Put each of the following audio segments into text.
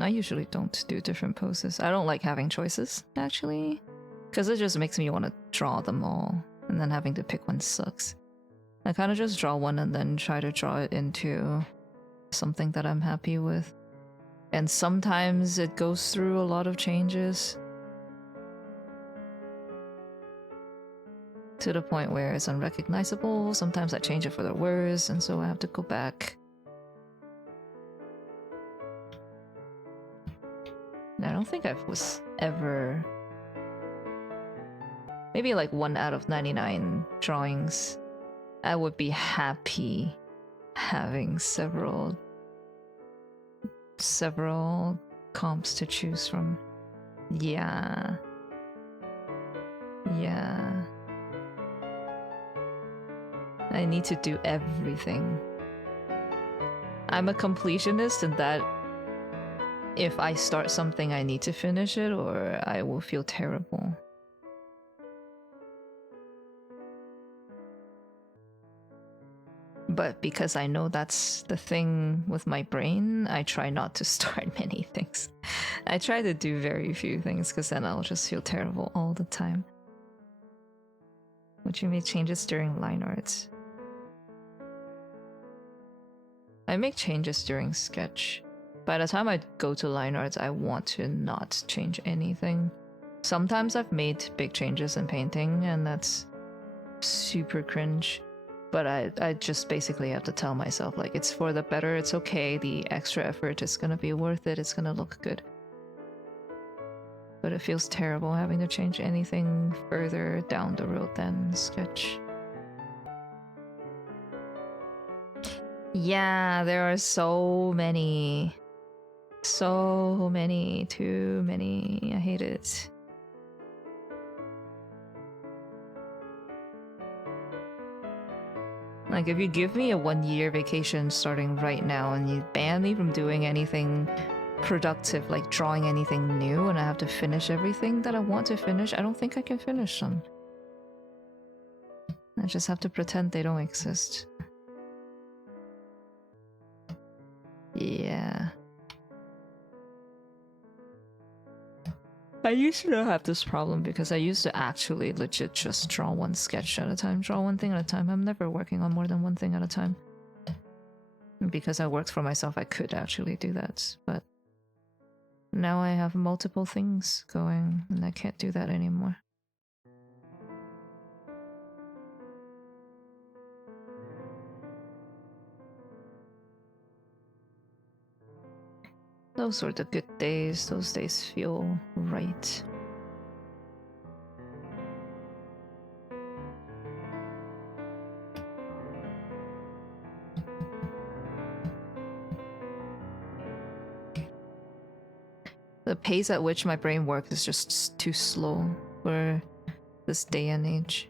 I usually don't do different poses. I don't like having choices, actually, because it just makes me want to draw them all, and then having to pick one sucks. I kind of just draw one and then try to draw it into something that I'm happy with. And sometimes it goes through a lot of changes to the point where it's unrecognizable. Sometimes I change it for the worse, and so I have to go back. I don't think I was ever... Maybe like 1 out of 99 drawings. I would be happy having several comps to choose from. Yeah. I need to do everything. I'm a completionist in that if I start something, I need to finish it or I will feel terrible. But because I know that's the thing with my brain, I try not to start many things. I try to do very few things because then I'll just feel terrible all the time. Would you make changes during line art? I make changes during sketch. By the time I go to line art, I want to not change anything. Sometimes I've made big changes in painting and that's super cringe. But I just basically have to tell myself, like, it's for the better, it's okay, the extra effort is gonna be worth it, it's gonna look good. But it feels terrible having to change anything further down the road than sketch. Yeah, there are so many. So many, too many. I hate it. Like, if you give me a 1-year vacation starting right now and you ban me from doing anything productive, like drawing anything new, and I have to finish everything that I want to finish, I don't think I can finish them. I just have to pretend they don't exist. Yeah. I used to not have this problem because I used to actually legit just draw one sketch at a time, draw one thing at a time. I'm never working on more than one thing at a time. And because I worked for myself, I could actually do that, but now I have multiple things going and I can't do that anymore. Those were the good days. Those days feel right. The pace at which my brain works is just too slow for this day and age.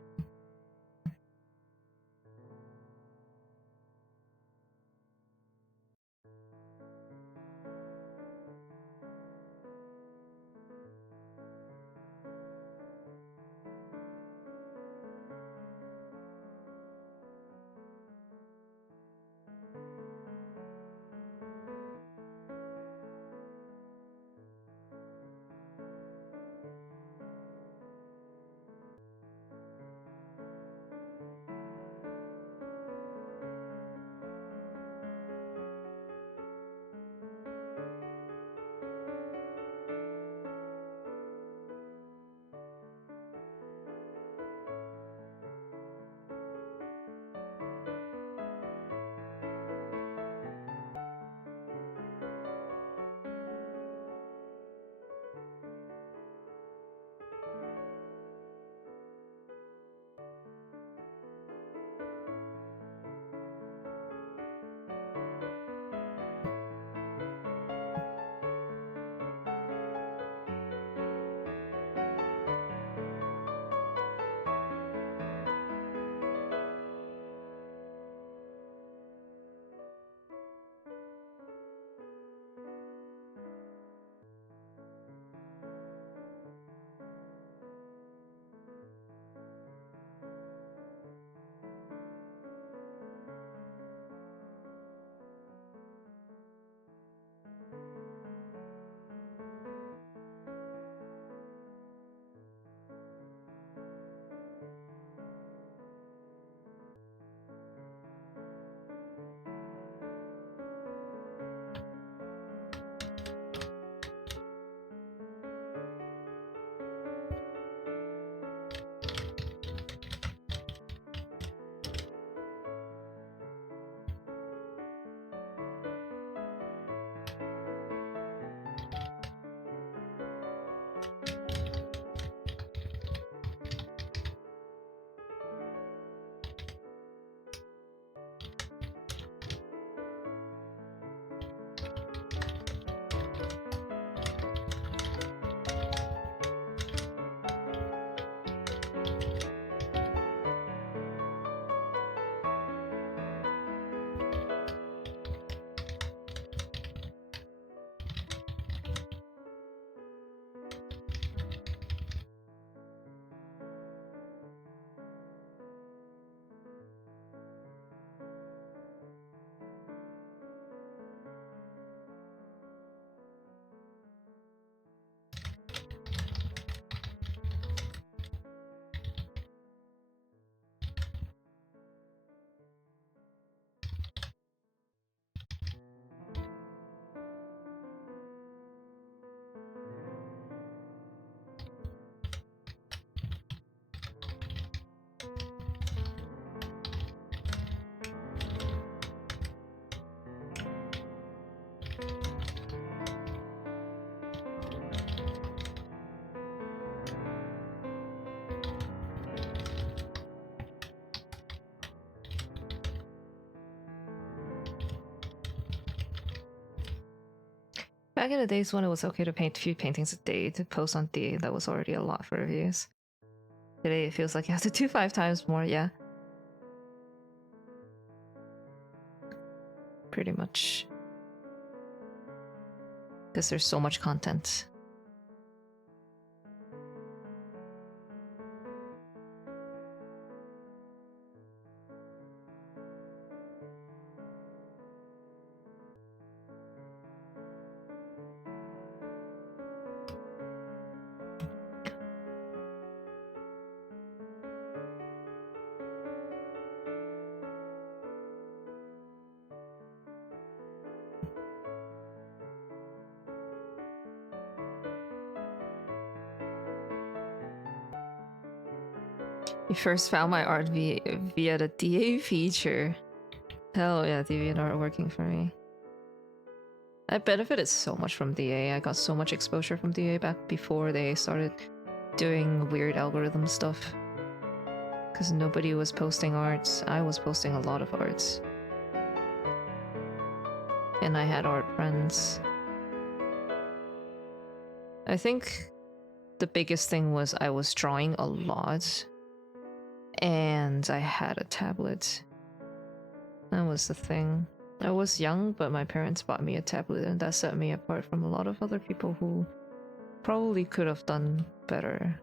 Back in the days when it was okay to paint a few paintings a day to post on DA, that was already a lot for reviews. Today it feels like you have to do 5 times more, yeah. Pretty much. Because there's so much content. You first found my art via the DA feature. Hell yeah, DeviantArt working for me. I benefited so much from DA. I got so much exposure from DA back before they started doing weird algorithm stuff. Because nobody was posting arts. I was posting a lot of arts. And I had art friends. I think the biggest thing was I was drawing a lot. And I had a tablet. That was the thing. I was young, but my parents bought me a tablet, and that set me apart from a lot of other people who probably could have done better,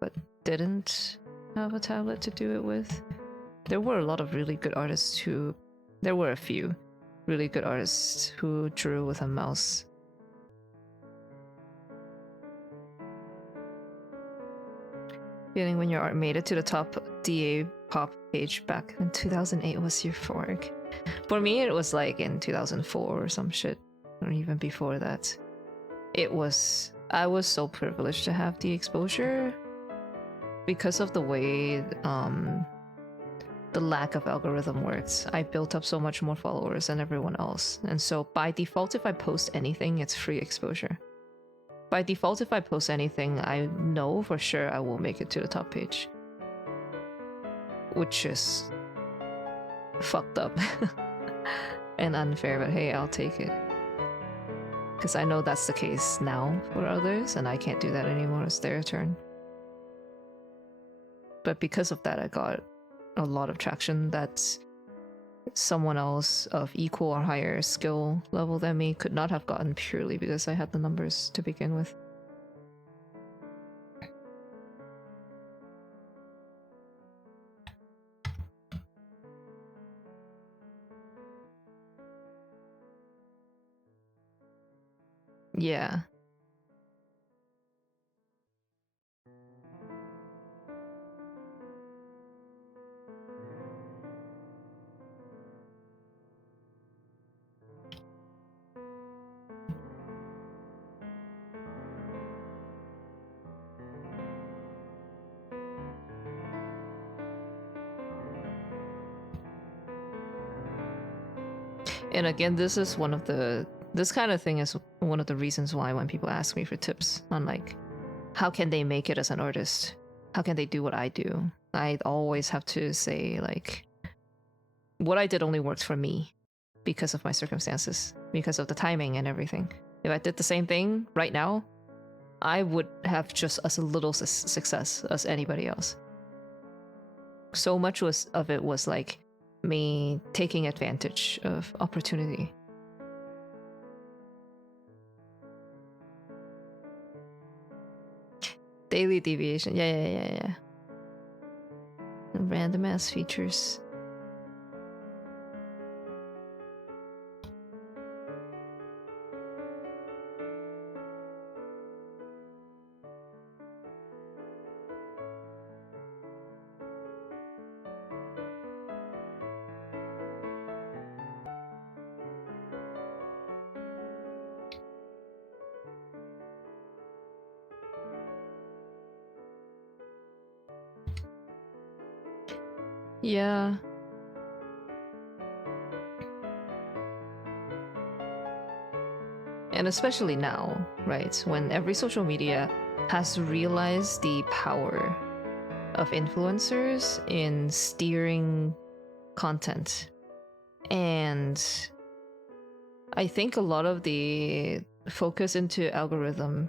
but didn't have a tablet to do it with. There were a lot of really good artists who... There were a few really good artists who drew with a mouse. Feeling when your art made it to the top DA pop page back in 2008 was euphoric. For me, it was like in 2004 or some shit, or even before that. I was so privileged to have the exposure because of the way the lack of algorithm works. I built up so much more followers than everyone else, and so by default, if I post anything, it's free exposure. By default, if I post anything, I know for sure I will make it to the top page. Which is fucked up and unfair, but hey, I'll take it. Because I know that's the case now for others, and I can't do that anymore. It's their turn. But because of that, I got a lot of traction that someone else of equal or higher skill level than me could not have gotten purely because I had the numbers to begin with. Yeah. And again, this kind of thing is one of the reasons why when people ask me for tips on like, how can they make it as an artist? How can they do what I do? I always have to say like, what I did only works for me because of my circumstances, because of the timing and everything. If I did the same thing right now, I would have just as little success as anybody else. So much of it was like me taking advantage of opportunity. Daily deviation, yeah. Random ass features. Yeah. And especially now, right? When every social media has realized the power of influencers in steering content. And I think a lot of the focus into algorithm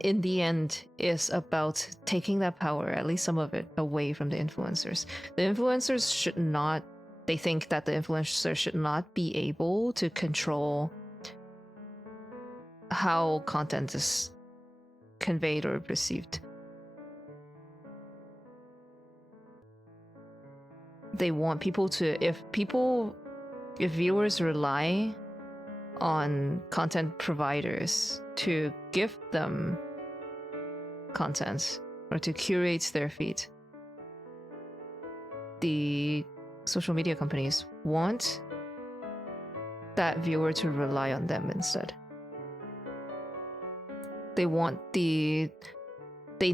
in the end is about taking that power, at least some of it, away from the influencers. The influencers should not, they think that the influencers should not be able to control how content is conveyed or perceived. They want people to, if viewers rely on content providers to give them content or to curate their feed, the social media companies want that viewer to rely on them instead. They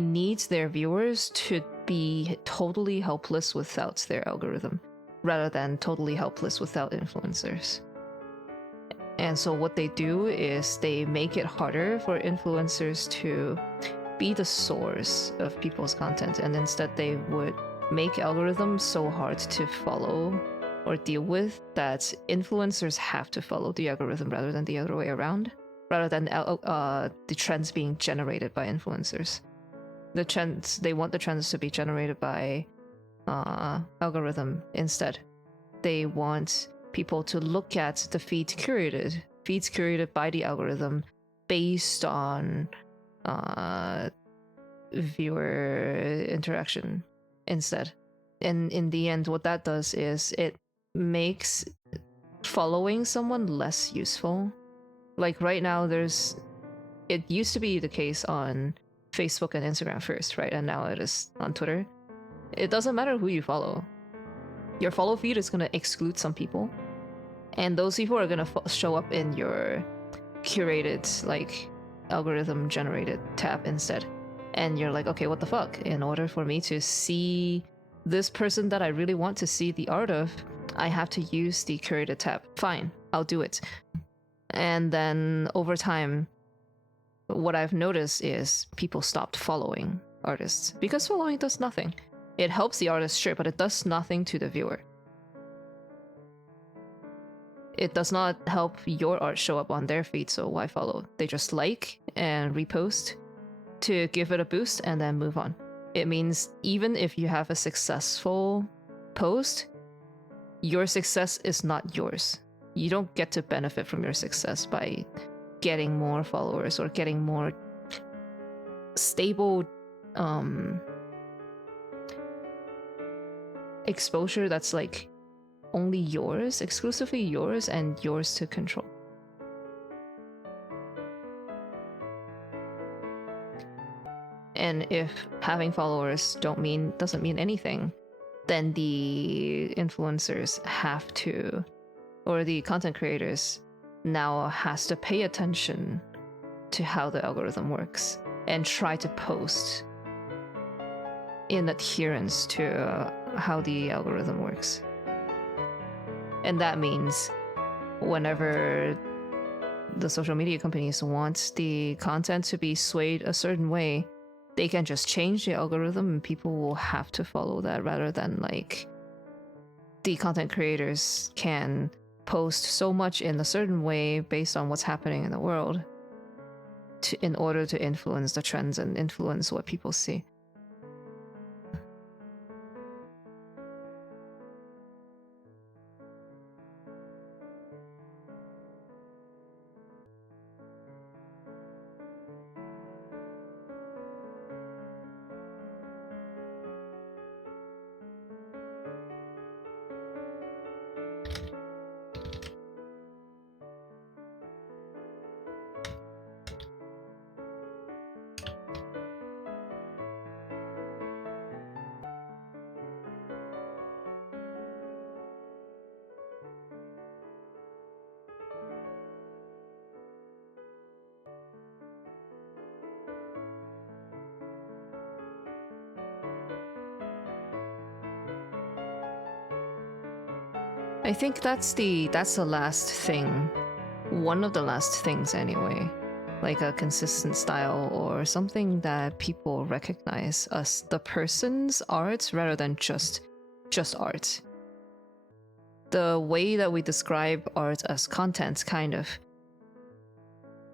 need their viewers to be totally helpless without their algorithm, rather than totally helpless without influencers. And so what they do is they make it harder for influencers to be the source of people's content, and instead they would make algorithms so hard to follow or deal with that influencers have to follow the algorithm rather than the other way around, rather than the trends being generated by influencers. They want the trends to be generated by algorithm instead. They want people to look at the feeds curated by the algorithm based on viewer interaction instead. And in the end, what that does is it makes following someone less useful. Like right now, it used to be the case on Facebook and Instagram first, right? And now it is on Twitter. It doesn't matter who you follow. Your follow feed is going to exclude some people, and those people are going to show up in your curated, like, algorithm generated tab instead. And you're like, okay, what the fuck? In order for me to see this person that I really want to see the art of, I have to use the curated tab. Fine, I'll do it. And then over time, what I've noticed is people stopped following artists because following does nothing. It helps the artist, sure, but it does nothing to the viewer. It does not help your art show up on their feed, so why follow? They just like and repost to give it a boost and then move on. It means even if you have a successful post, your success is not yours. You don't get to benefit from your success by getting more followers or getting more stable exposure that's like only yours, exclusively yours, and yours to control. And if having followers doesn't mean anything, then the influencers have to, or the content creators now has to pay attention to how the algorithm works and try to post in adherence to how the algorithm works. And that means whenever the social media companies want the content to be swayed a certain way, they can just change the algorithm and people will have to follow that, rather than like the content creators can post so much in a certain way based on what's happening in the world in order to influence the trends and influence what people see. I think that's the last thing. One of the last things anyway. Like a consistent style or something that people recognize as the person's art rather than just art. the way that we describe art as content kind of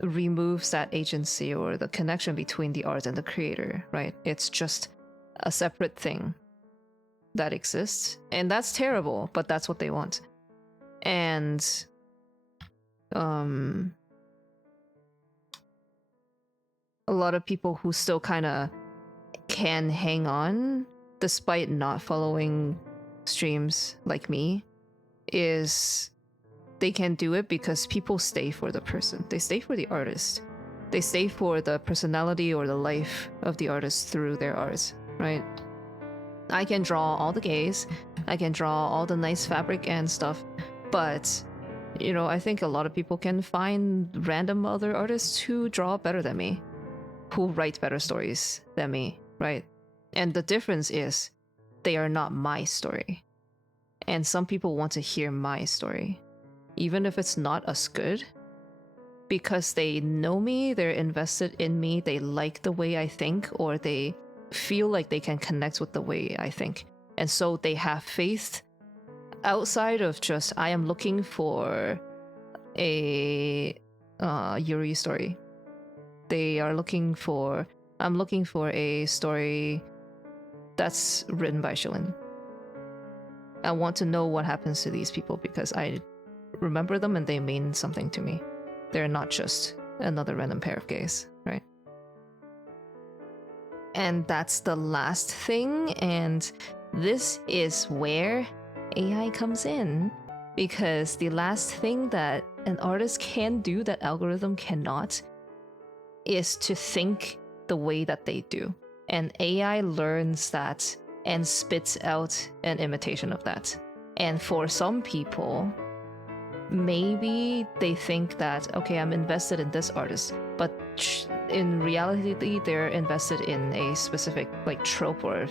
removes that agency or the connection between the art and the creator, right? It's just a separate thing that exists, and that's terrible, but that's what they want. And a lot of people who still kind of can hang on despite not following streams like me is they can do it because people stay for the person. They stay for the artist. They stay for the personality or the life of the artist through their art, right? I can draw all the gays, I can draw all the nice fabric and stuff, but you know, I think a lot of people can find random other artists who draw better than me, who write better stories than me, right? And the difference is they are not my story. And some people want to hear my story, even if it's not as good, because they know me, they're invested in me, they like the way I think, or they feel like they can connect with the way I think. And so they have faith outside of just, I am looking for a Yuri story. They are looking for, I'm looking for a story that's written by Shilin. I want to know what happens to these people because I remember them and they mean something to me. They're not just another random pair of gays, right? And that's the last thing, and this is where AI comes in, because the last thing that an artist can do that algorithm cannot is to think the way that they do. And AI learns that and spits out an imitation of that. And for some people, maybe they think that, okay, I'm invested in this artist, but in reality, they're invested in a specific like trope or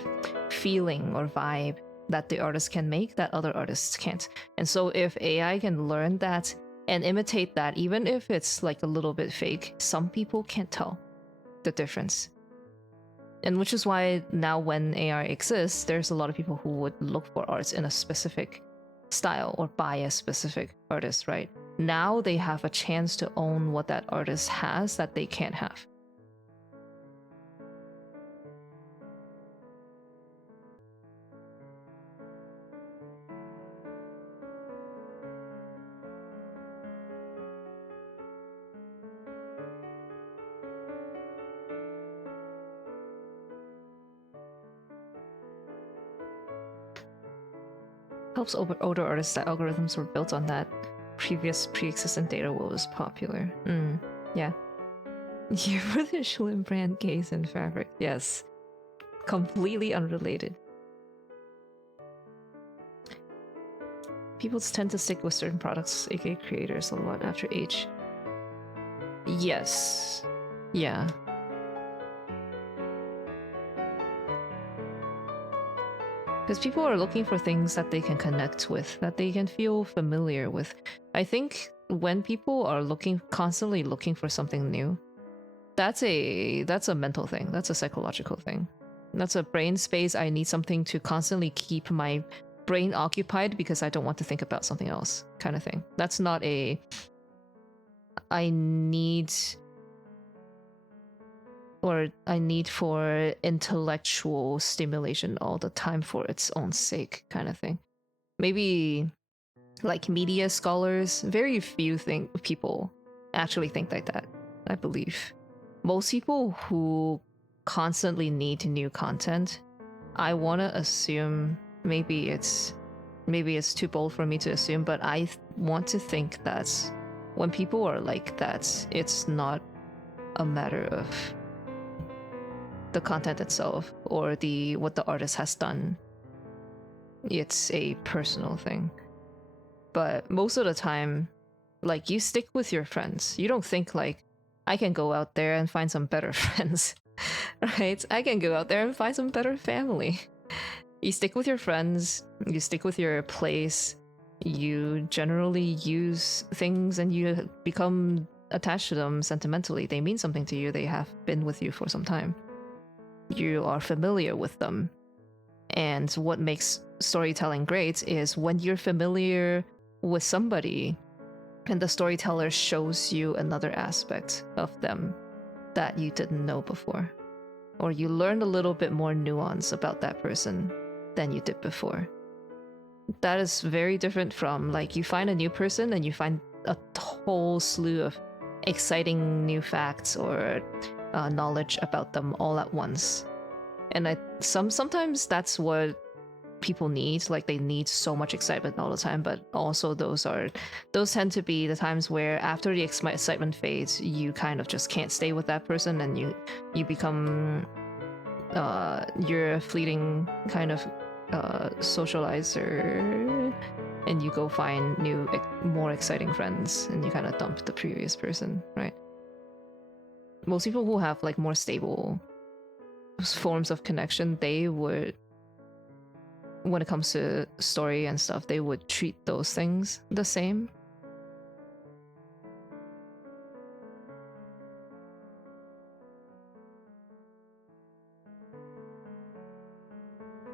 feeling or vibe that the artist can make that other artists can't. And so if AI can learn that and imitate that, even if it's like a little bit fake, some people can't tell the difference. And which is why now when AI exists, there's a lot of people who would look for arts in a specific style or by a specific artist, right? Now they have a chance to own what that artist has that they can't have. Helps older artists that algorithms were built on that previous pre-existent data was popular. Yeah. You were the Schlim brand gaze and fabric. Yes. Completely unrelated. People tend to stick with certain products, aka creators, a lot after age. Yes. Yeah. Because people are looking for things that they can connect with, that they can feel familiar with. I think when people are constantly looking for something new, that's a mental thing. That's a psychological thing. That's a brain space. I need something to constantly keep my brain occupied because I don't want to think about something else kind of thing. That's not a I need for intellectual stimulation all the time for its own sake kind of thing. Maybe like media scholars, very few people actually think like that, I believe. Most people who constantly need new content, I want to assume, maybe it's too bold for me to assume, but I want to think that when people are like that, it's not a matter of the content itself or what the artist has done. It's a personal thing. But most of the time, like, you stick with your friends. You don't think like, I can go out there and find some better friends, right? I can go out there and find some better family. You stick with your friends, you stick with your place, you generally use things and you become attached to them sentimentally. They mean something to you, they have been with you for some time. You are familiar with them. And what makes storytelling great is when you're familiar with somebody and the storyteller shows you another aspect of them that you didn't know before, or you learned a little bit more nuance about that person than you did before. That is very different from like you find a new person and you find a whole slew of exciting new facts or knowledge about them all at once. And sometimes that's what people need. Like they need so much excitement all the time, but also those tend to be the times where after the excitement fades, you kind of just can't stay with that person, and you become you're a fleeting kind of socializer, and you go find new more exciting friends, and you kind of dump the previous person, right? Most people who have like more stable forms of connection, they would, when it comes to story and stuff, they would treat those things the same.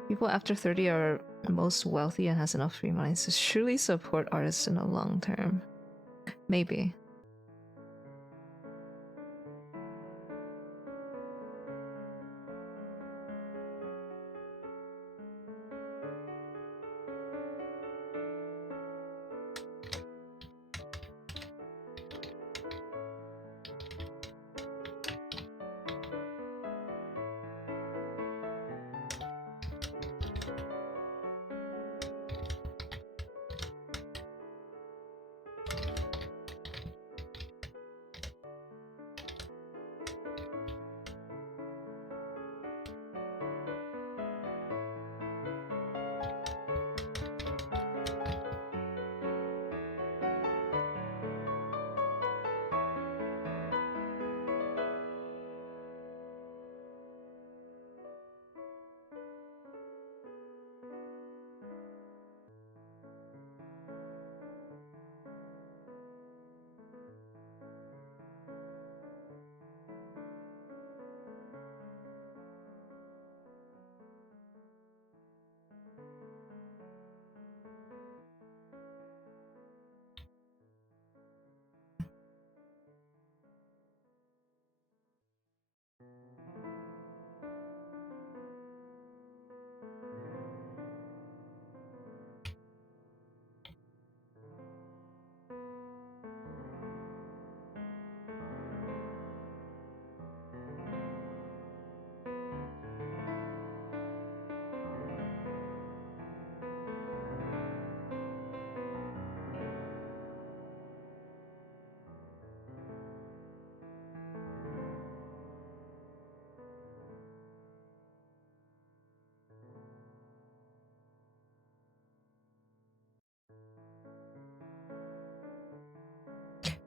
People after 30 are most wealthy and has enough free money to truly support artists in the long term. Maybe.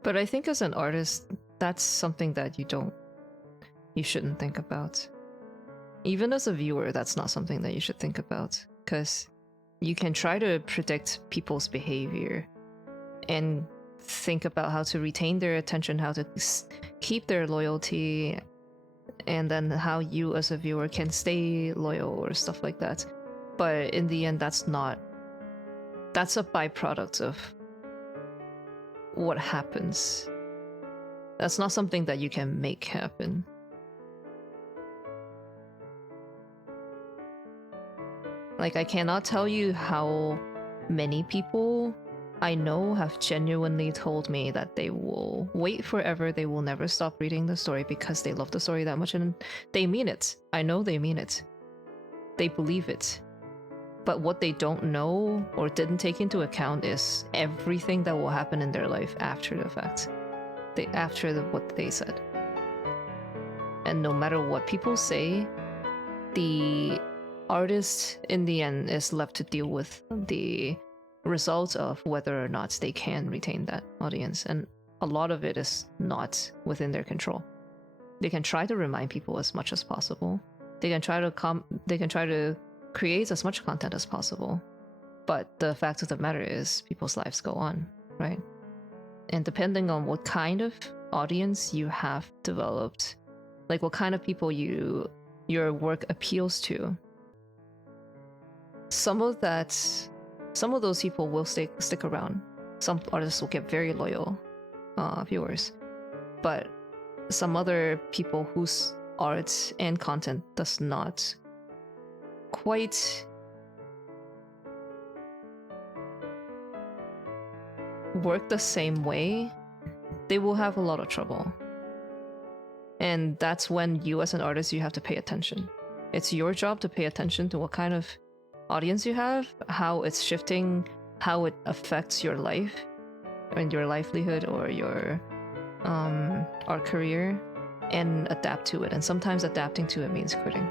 But I think as an artist, that's something that you shouldn't think about. Even as a viewer, that's not something that you should think about, because you can try to predict people's behavior and think about how to retain their attention, how to keep their loyalty, and then how you as a viewer can stay loyal or stuff like that. But in the end, that's a byproduct of what happens. That's not something that you can make happen. Like, I cannot tell you how many people I know have genuinely told me that they will wait forever, they will never stop reading the story because they love the story that much, and they mean it. I know they mean it. They believe it. But what they don't know or didn't take into account is everything that will happen in their life after the fact. What they said. And no matter what people say, the artist in the end is left to deal with the result of whether or not they can retain that audience. And a lot of it is not within their control. They can try to remind people as much as possible. They can try to create as much content as possible. But the fact of the matter is people's lives go on, right? And depending on what kind of audience you have developed, like what kind of people your work appeals to, some of that, some of those people will stick around. Some artists will get very loyal viewers, but some other people whose art and content does not quite work the same way, they will have a lot of trouble. And that's when you as an artist, you have to pay attention. It's your job to pay attention to what kind of audience you have, how it's shifting, how it affects your life and your livelihood or your art career, and adapt to it. And sometimes adapting to it means quitting.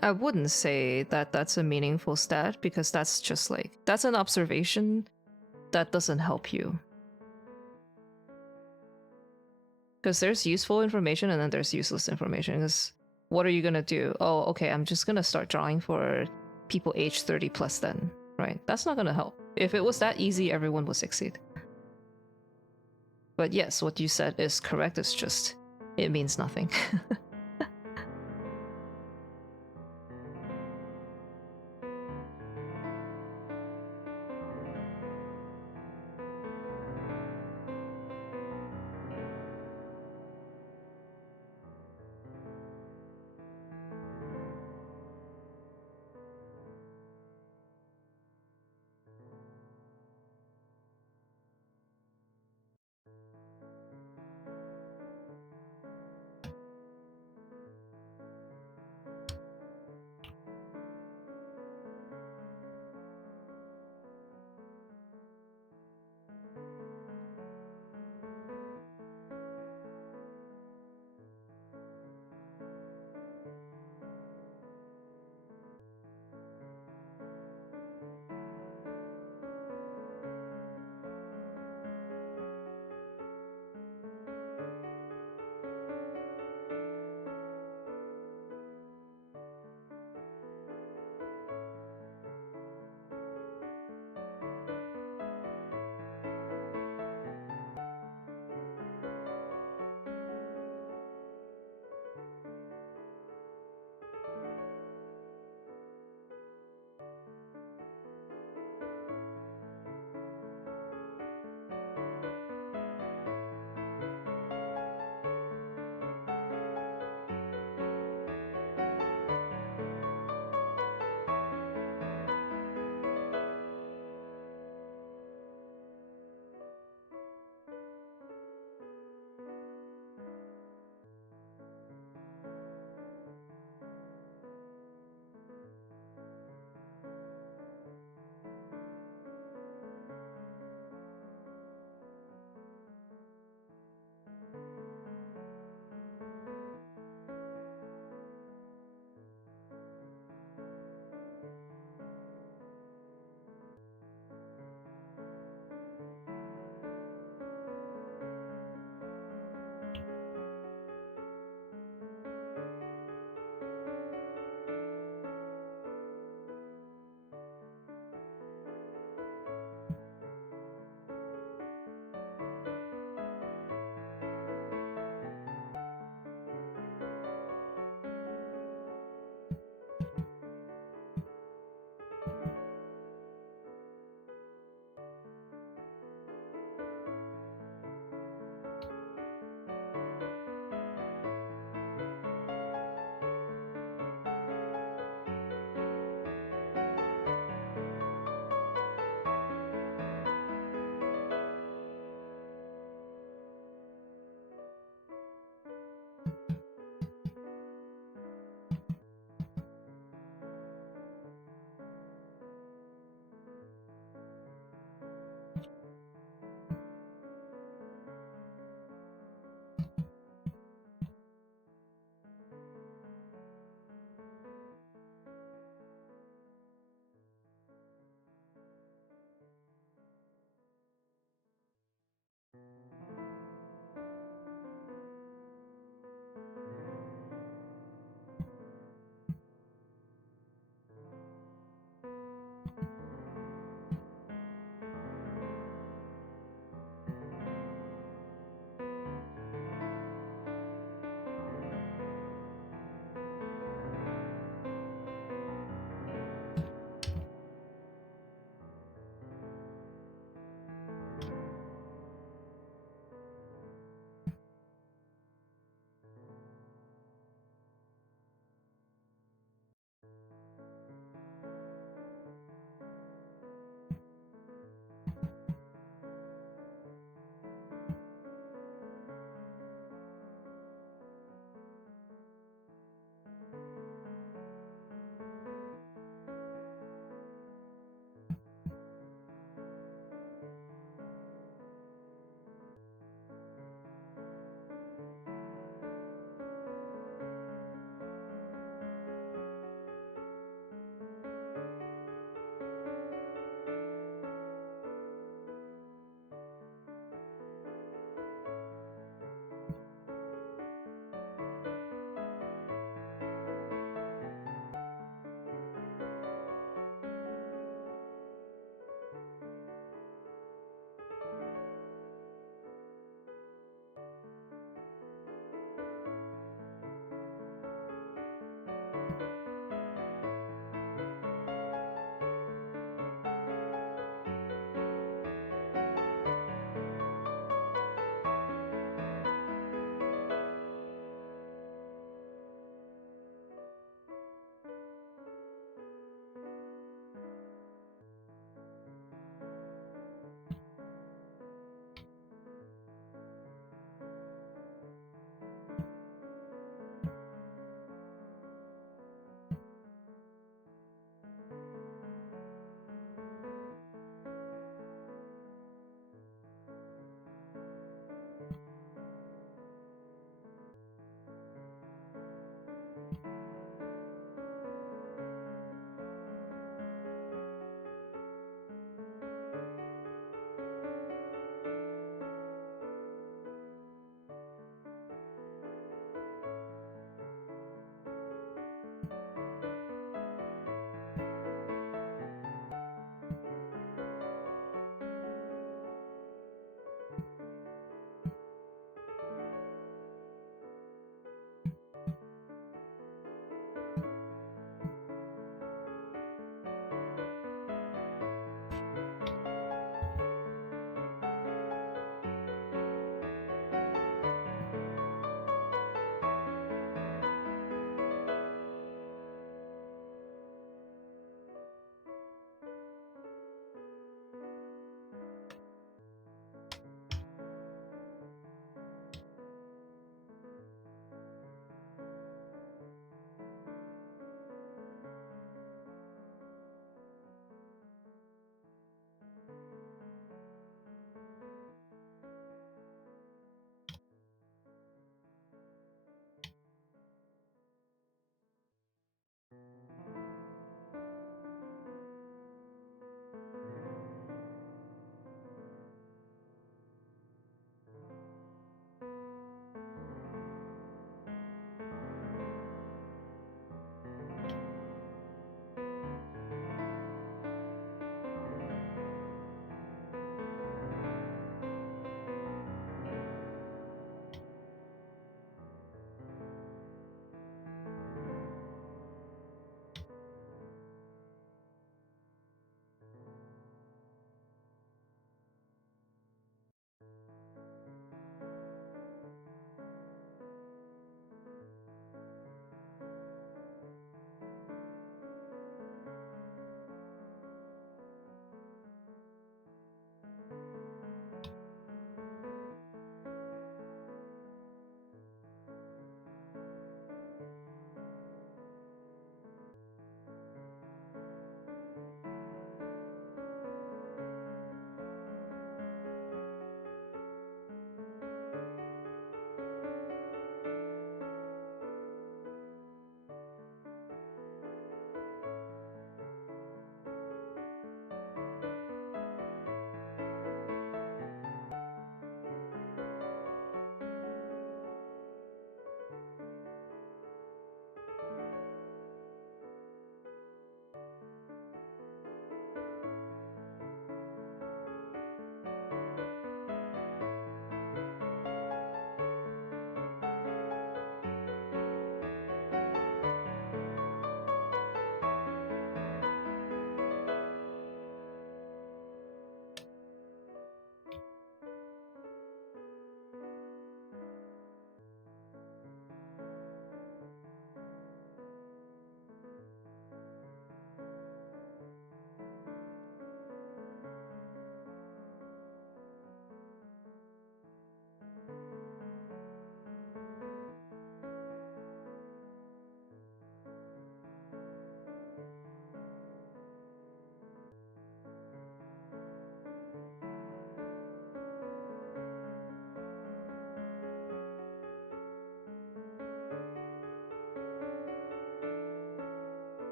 I wouldn't say that that's a meaningful stat, because that's just like, that's an observation that doesn't help you. Because there's useful information and then there's useless information. Because what are you gonna do? Oh, okay, I'm just gonna start drawing for people age 30 plus then, right? That's not gonna help. If it was that easy, everyone would succeed. But yes, what you said is correct. It's just, it means nothing.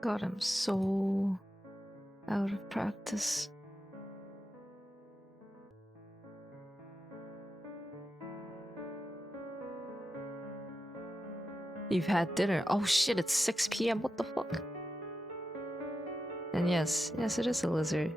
God, I'm so out of practice. You've had dinner. Oh shit, it's 6 p.m. What the fuck? And yes, it is a lizard.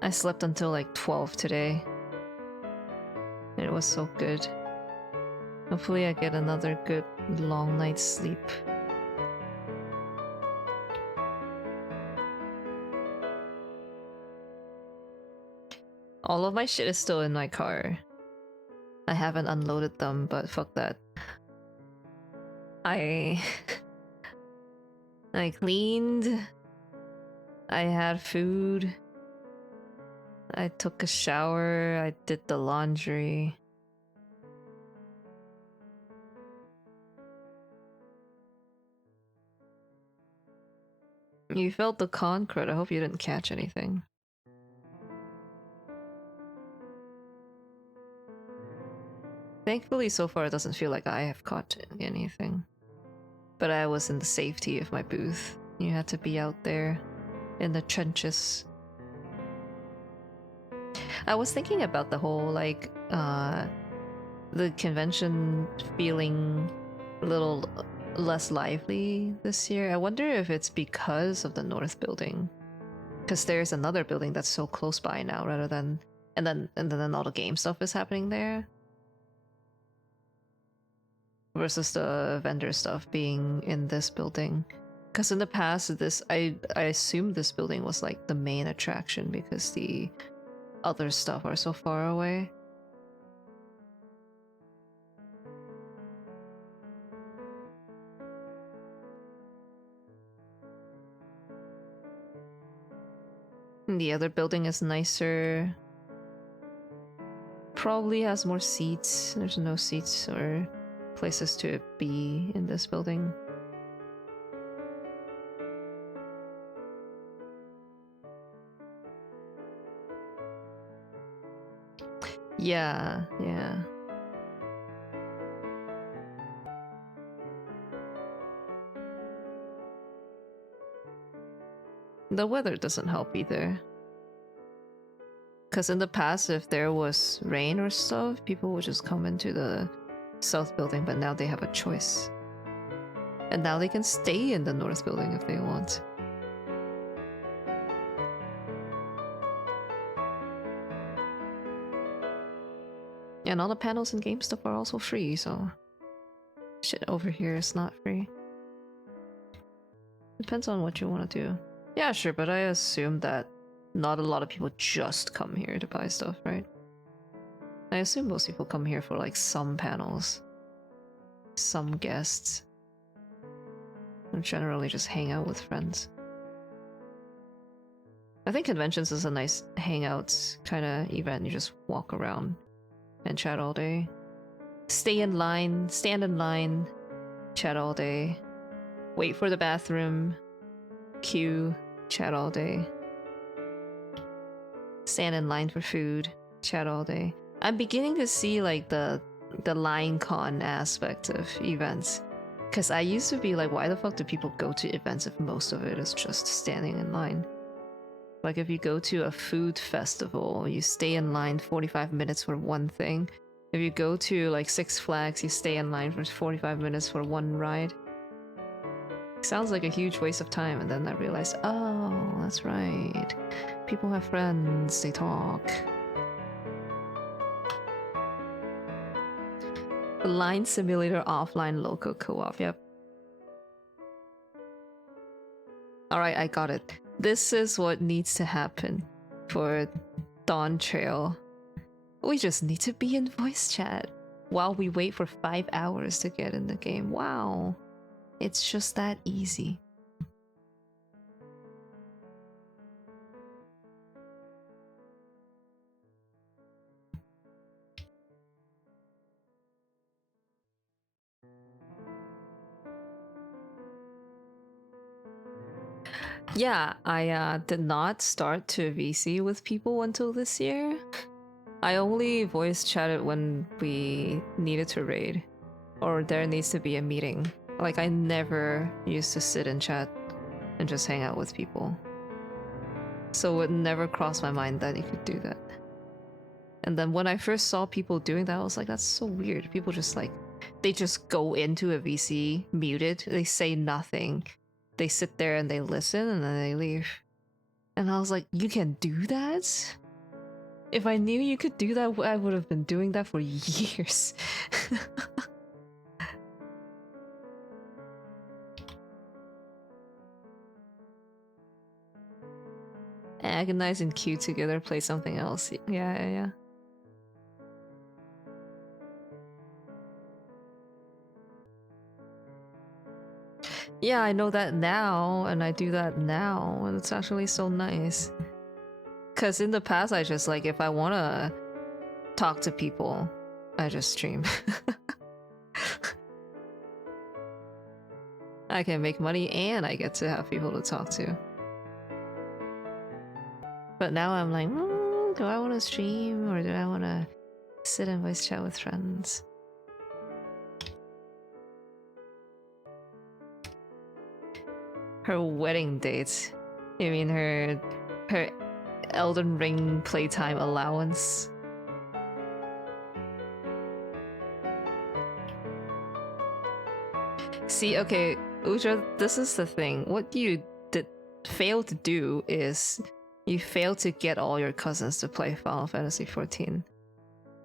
I slept until like 12 today. It was so good. Hopefully I get another good long night's sleep. All of my shit is still in my car. I haven't unloaded them, but fuck that. I cleaned. I had food. I took a shower. I did the laundry. You felt the con crud. I hope you didn't catch anything. Thankfully, so far it doesn't feel like I have caught anything. But I was in the safety of my booth. You had to be out there in the trenches. I was thinking about the whole, like, the convention feeling a little less lively this year. I wonder if it's because of the North Building. Because there's another building that's so close by now rather than... And then all the game stuff is happening there. Versus the vendor stuff being in this building. Because in the past, I assumed this building was like the main attraction because the other stuff are so far away. And the other building is nicer. Probably has more seats. There's no seats or places to be in this building. Yeah. The weather doesn't help either. Because in the past, if there was rain or stuff, people would just come into the South building, but now they have a choice. And now they can stay in the North building if they want. And all the panels and game stuff are also free, so... Shit over here is not free. Depends on what you want to do. Yeah, sure, but I assume that not a lot of people just come here to buy stuff, right? I assume most people come here for like some panels. Some guests. And generally just hang out with friends. I think conventions is a nice hangout kind of event. You just walk around and chat all day. Stay in line, stand in line, chat all day. Wait for the bathroom, queue, chat all day. Stand in line for food, chat all day. I'm beginning to see like the line con aspect of events. Because I used to be like, why the fuck do people go to events if most of it is just standing in line? Like if you go to a food festival, you stay in line 45 minutes for one thing. If you go to like Six Flags, you stay in line for 45 minutes for one ride. Sounds like a huge waste of time, and then I realized, oh, that's right. People have friends, they talk. Line simulator offline local co-op, yep. Alright, I got it. This is what needs to happen for Dawn Trail. We just need to be in voice chat while we wait for 5 hours to get in the game. Wow. It's just that easy. Yeah, I did not start to VC with people until this year. I only voice chatted when we needed to raid or there needs to be a meeting. Like, I never used to sit and chat and just hang out with people. So it never crossed my mind that you could do that. And then when I first saw people doing that, I was like, that's so weird. People just like, they just go into a VC muted, they say nothing. They sit there and they listen and then they leave. And I was like, you can do that? If I knew you could do that, I would have been doing that for years. Agonize and queue together, play something else. Yeah. Yeah, I know that now, and I do that now, and it's actually so nice. Because in the past, I just, like, if I want to talk to people, I just stream. I can make money and I get to have people to talk to. But now I'm like, do I want to stream or do I want to sit and voice chat with friends? Her wedding date. You mean her Elden Ring playtime allowance? See, okay, Uja, this is the thing. What you did fail to do is you failed to get all your cousins to play Final Fantasy XIV.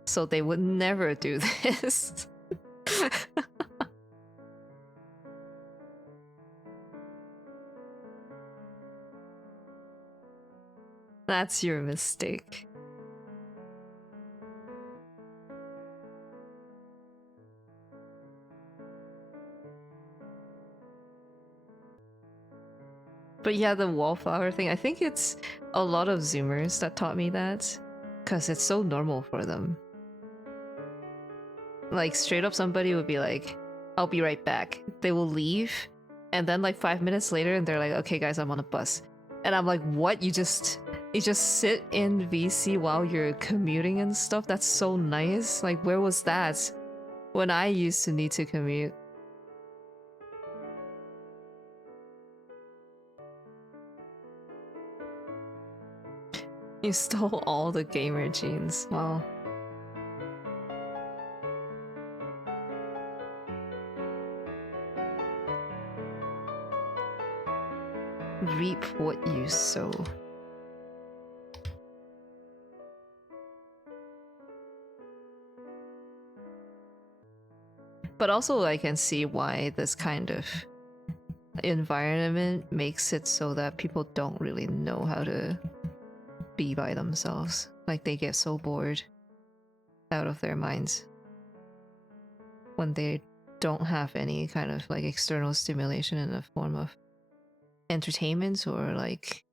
So they would never do this. That's your mistake. But yeah, the wallflower thing, I think it's a lot of Zoomers that taught me that. Because it's so normal for them. Like, straight up somebody would be like, I'll be right back. They will leave, and then like 5 minutes later, and they're like, okay guys, I'm on a bus. And I'm like, what? You just sit in VC while you're commuting and stuff? That's so nice. Like, where was that when I used to need to commute? You stole all the gamer genes. Wow. Reap what you sow. But also I can see why this kind of environment makes it so that people don't really know how to be by themselves. Like, they get so bored out of their minds when they don't have any kind of like external stimulation in the form of entertainment or like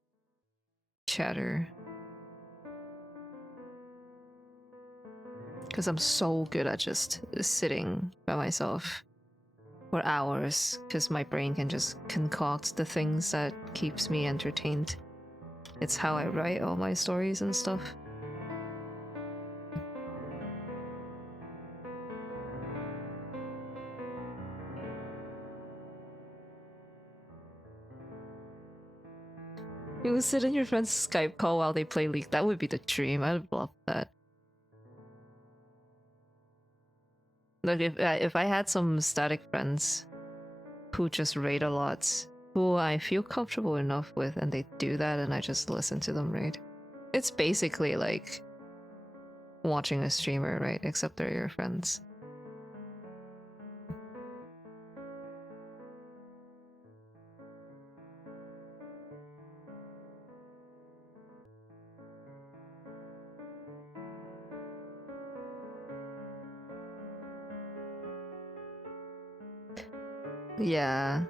chatter. Because I'm so good at just sitting by myself for hours because my brain can just concoct the things that keeps me entertained. It's how I write all my stories and stuff. You would sit in your friend's Skype call while they play League. That would be the dream. I'd love that. Like, if I had some static friends who just raid a lot, who I feel comfortable enough with, and they do that and I just listen to them raid. It's basically like watching a streamer, right? Except they're your friends. Yeah.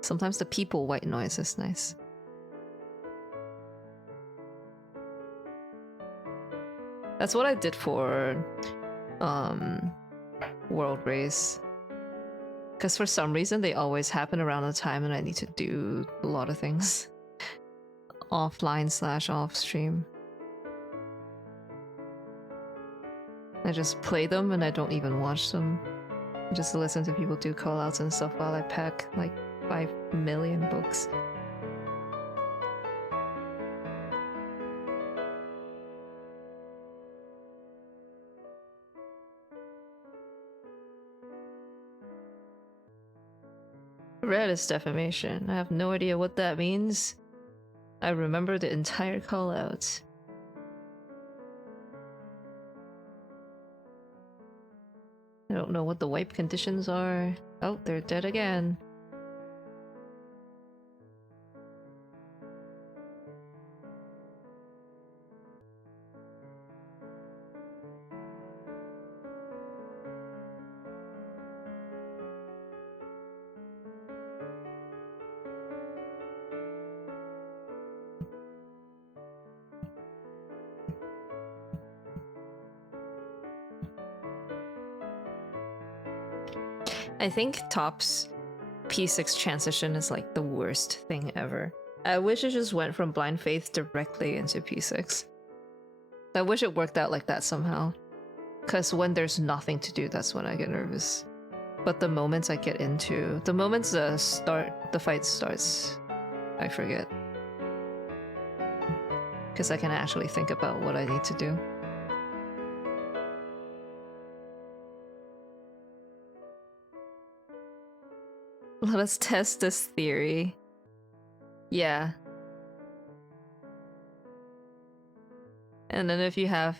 Sometimes the people white noise is nice. That's what I did for World Race. Because for some reason they always happen around the time and I need to do a lot of things offline/off stream. I just play them and I don't even watch them. I just listen to people do callouts and stuff while I pack like 5 million books. Red is defamation. I have no idea what that means. I remember the entire callout. I don't know what the wipe conditions are. Oh, they're dead again. I think Top's P6 transition is like the worst thing ever. I wish it just went from Blind Faith directly into P6. I wish it worked out like that somehow. Because when there's nothing to do, that's when I get nervous. But the moments I get into, the moments the fight starts, I forget. Because I can actually think about what I need to do. Let us test this theory. Yeah. And then if you have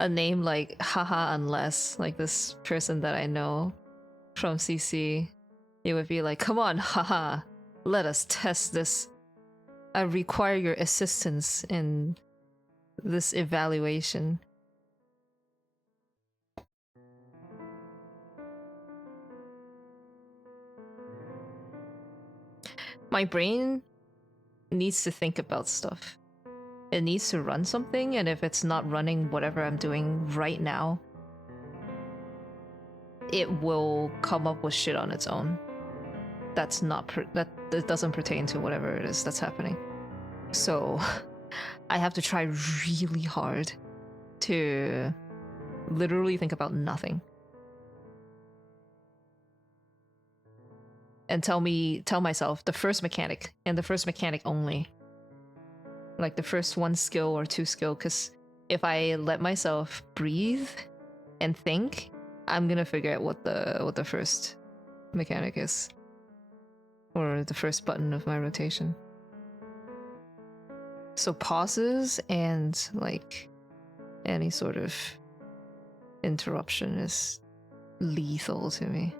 a name like Haha Unless, like this person that I know from CC, it would be like, come on, haha, let us test this. I require your assistance in this evaluation. My brain needs to think about stuff. It needs to run something, and if it's not running whatever I'm doing right now, it will come up with shit on its own. That's not that doesn't pertain to whatever it is that's happening. So I have to try really hard to literally think about nothing. And tell myself the first mechanic, and the first mechanic only. Like the first 1 skill or 2 skill, because if I let myself breathe and think, I'm gonna figure out what the first mechanic is. Or the first button of my rotation. So pauses and like any sort of interruption is lethal to me.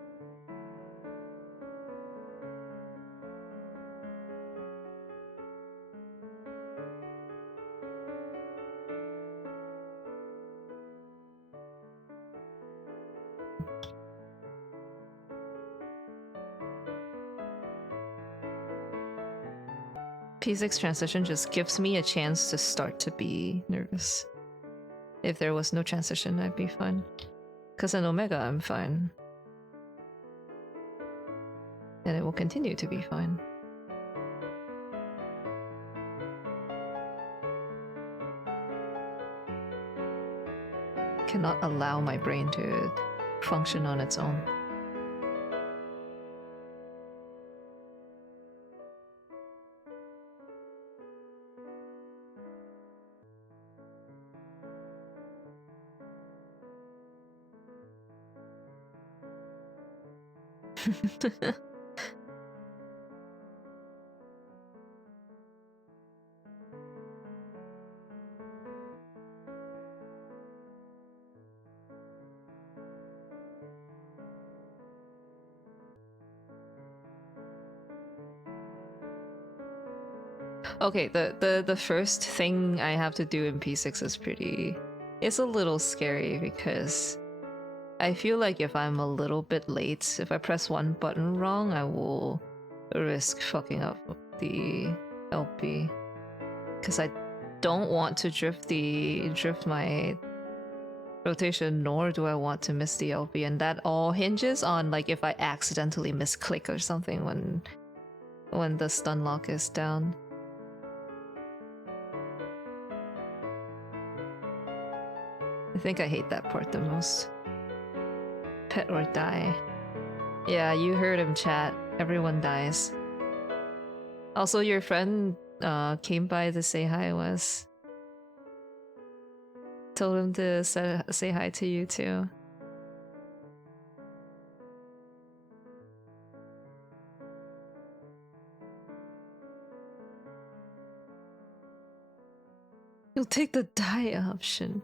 P6 transition just gives me a chance to start to be nervous. If there was no transition, I'd be fine. Because in Omega, I'm fine. And it will continue to be fine. Cannot allow my brain to function on its own. Okay, the first thing I have to do in P6 is it's a little scary because I feel like if I'm a little bit late, if I press one button wrong, I will risk fucking up the LP. Because I don't want to drift my rotation, nor do I want to miss the LP, and that all hinges on like if I accidentally misclick or something when the stun lock is down. I think I hate that part the most. Pet or die. Yeah, you heard him, chat. Everyone dies. Also, your friend came by to say hi, Wes. Told him to say hi to you too. You'll take the die option.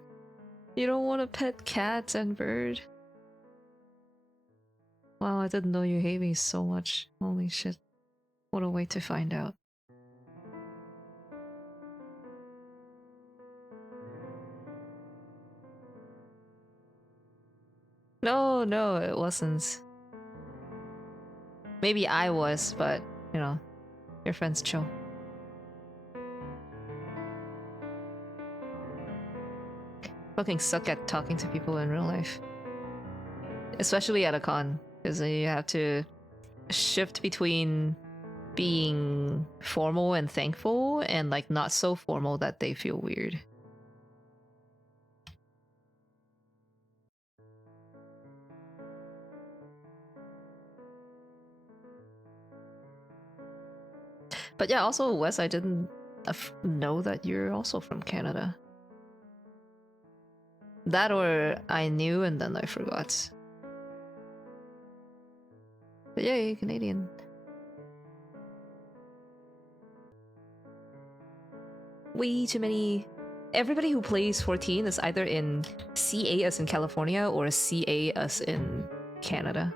You don't want to pet cat and bird? Wow, I didn't know you hate me so much. Holy shit. What a way to find out. No, no, it wasn't. Maybe I was, but, you know, your friend's chill. Fucking suck at talking to people in real life. Especially at a con, because you have to shift between being formal and thankful and like not so formal that they feel weird. But yeah, also Wes, I didn't know that you're also from Canada. That or I knew and then I forgot. But yeah, you're Canadian. Way too many. Everybody who plays 14 is either in CA as in California or CA as in Canada.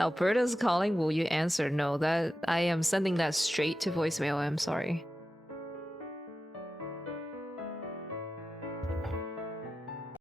Alberta's calling, will you answer? No, that I am sending that straight to voicemail, I'm sorry.